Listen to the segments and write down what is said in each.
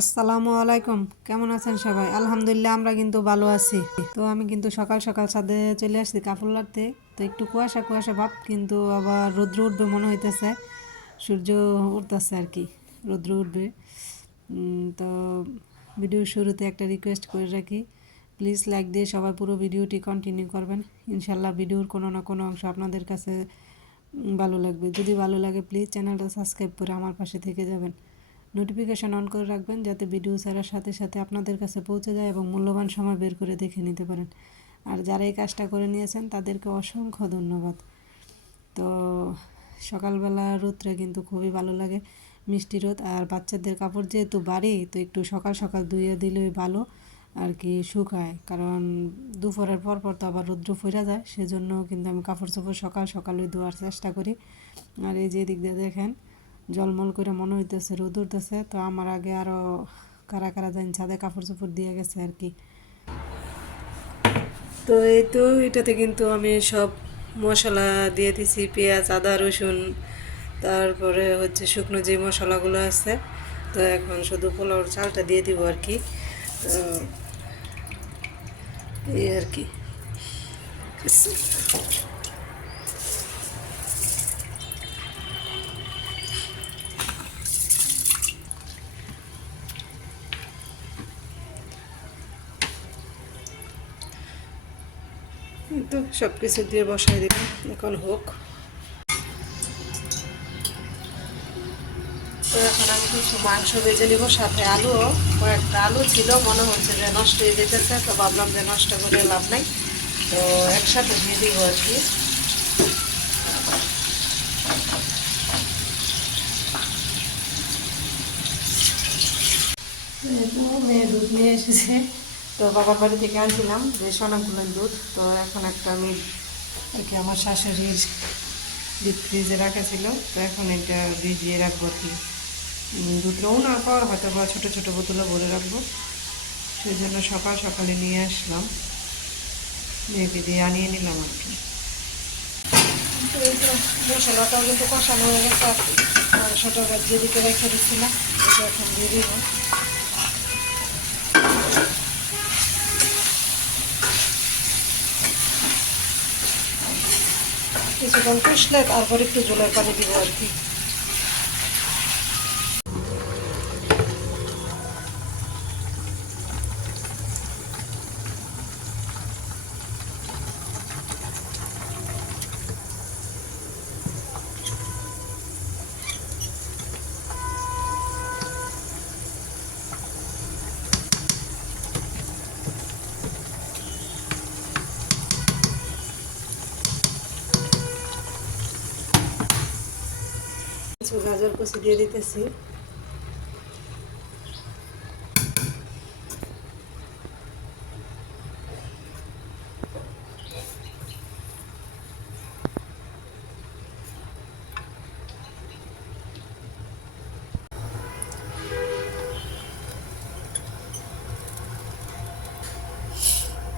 আসসালামু আলাইকুম, কেমন আছেন সবাই? আলহামদুলিল্লাহ, আমরা কিন্তু ভালো আছি। তো আমি কিন্তু সকাল সকাল ছাদে চলে আসছি কাপড় লাড়তে। তো একটু কুয়াশা কুয়াশা ভাব, কিন্তু আবার রৌদ্র উঠবে মনে হইতেছে। সূর্য উঠতেছে আর কি, রৌদ্র উঠবে। তো ভিডিওর শুরুতে একটা রিকোয়েস্ট করে রাখি, প্লিজ লাইক দিয়ে সবাই পুরো ভিডিওটি কন্টিনিউ করবেন। ইনশাল্লাহ ভিডিওর কোনো না কোনো অংশ আপনাদের কাছে ভালো লাগবে। যদি ভালো লাগে প্লিজ চ্যানেলটা সাবস্ক্রাইব করে আমার পাশে থেকে যাবেন। নোটিফিকেশান অন করে রাখবেন যাতে ভিডিও ছাড়ার সাথে সাথে আপনাদের কাছে পৌঁছে যায় এবং মূল্যবান সময় বের করে দেখে নিতে পারেন। আর যারা এই কাজটা করে নিয়েছেন তাদেরকে অসংখ্য ধন্যবাদ। তো সকালবেলা রোদটা কিন্তু খুবই ভালো লাগে, মিষ্টি রোদ। আর বাচ্চাদের কাপড় যেহেতু বাড়ি, তো একটু সকাল সকাল ধুইয়ে দিলেই ভালো আর কি, শুকায়। কারণ দুপুরের পর পর তো আবার রৌদ্র ফিরে যায়, সেজন্য কিন্তু আমি কাপড় চোপড় সকাল সকালই ধোয়ার চেষ্টা করি। আর এই যে দিক দিয়ে দেখেন জলমল করে মনে হইতেছে রোদ উঠতেছে। তো আমার আগে আরও কারা কারা যান ছাদে কাপড় চোপড় দিয়ে গেছে আর কি। তো এই তো এটাতে কিন্তু আমি সব মশলা দিয়ে দিছি, পেঁয়াজ, আদা, রসুন, তারপরে হচ্ছে শুকনো যে মশলাগুলো আছে। তো এখন শুধু পোলাওর চালটা দিয়ে দিব আর কি। তো এই আর কি। তো সব কিছু দিয়ে বসাই দিলাম, এখন হোক। তো এখন আমি কিছু মাংস ভেজে নিব, সাথে আলুও, কয়েকটা আলু ছিল, মনে হচ্ছে যে নষ্ট হয়ে যেতেছে, তো ভাবলাম যে নষ্ট করে লাভ নাই, তো একসাথে দিয়ে দিব আর কি। মেয়ে দুধ নিয়ে এসেছে, তো বাবার বাড়ি থেকে আনছিলাম যে সোনাগুলোর দুধ। তো এখন একটা আমি আর কি আমার শাশুড়ির ডিপ ফ্রিজে রাখা ছিল, তো এখন এটা ভিজিয়ে রাখবো আর কি। দুধ রওনার পর হয়তো বা ছোটো ছোটো বোতলে ভরে রাখবো, সেই জন্য সকাল সকালে নিয়ে আসলাম, মেয়েকে দিয়ে আনিয়ে নিলাম আর কি। তো এই তো মশলাটাও কিন্তু কষানো হয়ে গেছে আর কি। মাংসটা যেদিকে রেখে দিচ্ছিলাম এটা এখন দিয়ে দিব। কিছুক্ষণ কষলে তারপর একটু জলের পানি দিব আর কি। কিছু গাজর কুচি দিয়ে দিতেছি।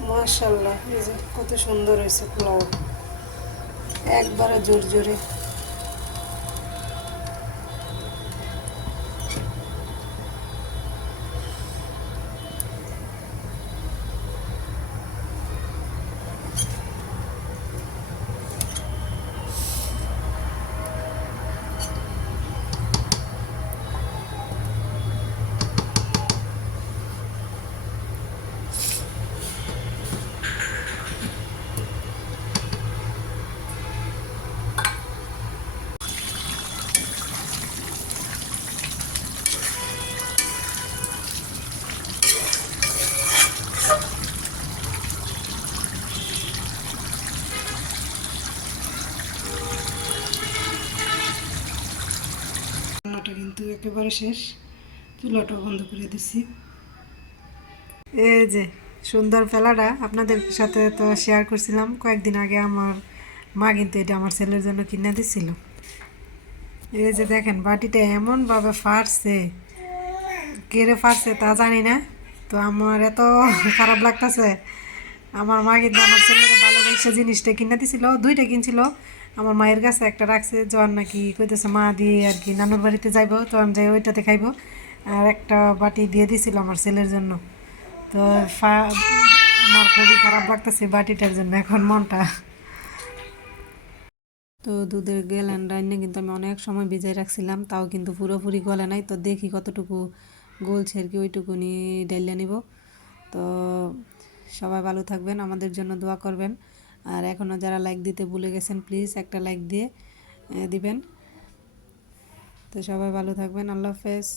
মাশাআল্লাহ, এই যে কত সুন্দর হয়েছে পোলাও, একবারে জোর জোরে। রান্নাটা কিন্তু একেবারে শেষ, চুলাটা বন্ধ করে দিছি। এই যে সুন্দর ফেলাটা আপনাদের সাথে তো শেয়ার করছিলাম কয়েকদিন আগে। আমার মা কিন্তু এটা আমার ছেলের জন্য কিনে দিছিল। এই যে দেখেন বাটিটা এমনভাবে ফাটছে, কেড়ে ফাটছে তা জানি না। তো আমার এত খারাপ লাগতেছে। আমার মা কিন্তু আমার ছেলেকে ভালোবেসে জিনিসটা কিনে দিছিল, দুইটা কিনছিল। আমার মায়ের কাছে একটা রাখছে, জন নাকি কইতেছে মা দিয়ে আর কি নানুর বাড়িতে যাইবো, তখন যাই ওইটাতে খাইবো। আর একটা বাটি দিয়ে দিছিল আমার ছেলের জন্য। তো আমার খুবই খারাপ লাগতেছে বাটিটার জন্য এখন মনটা। তো দুধের গেলান রান্না কিন্তু আমি অনেক সময় ভিজাই রাখছিলাম, তাও কিন্তু পুরোপুরি গলে নাই। তো দেখি কতটুকু গলছে আর কি, ওইটুকুনি ডাইলা নিব। তো সবাই ভালো থাকবেন, আমাদের জন্য দোয়া করবেন। আর এখনও যারা লাইক দিতে ভুলে গেছেন প্লিজ একটা লাইক দিয়ে দিবেন। তো সবাই ভালো থাকবেন, আল্লাহ হাফেজ।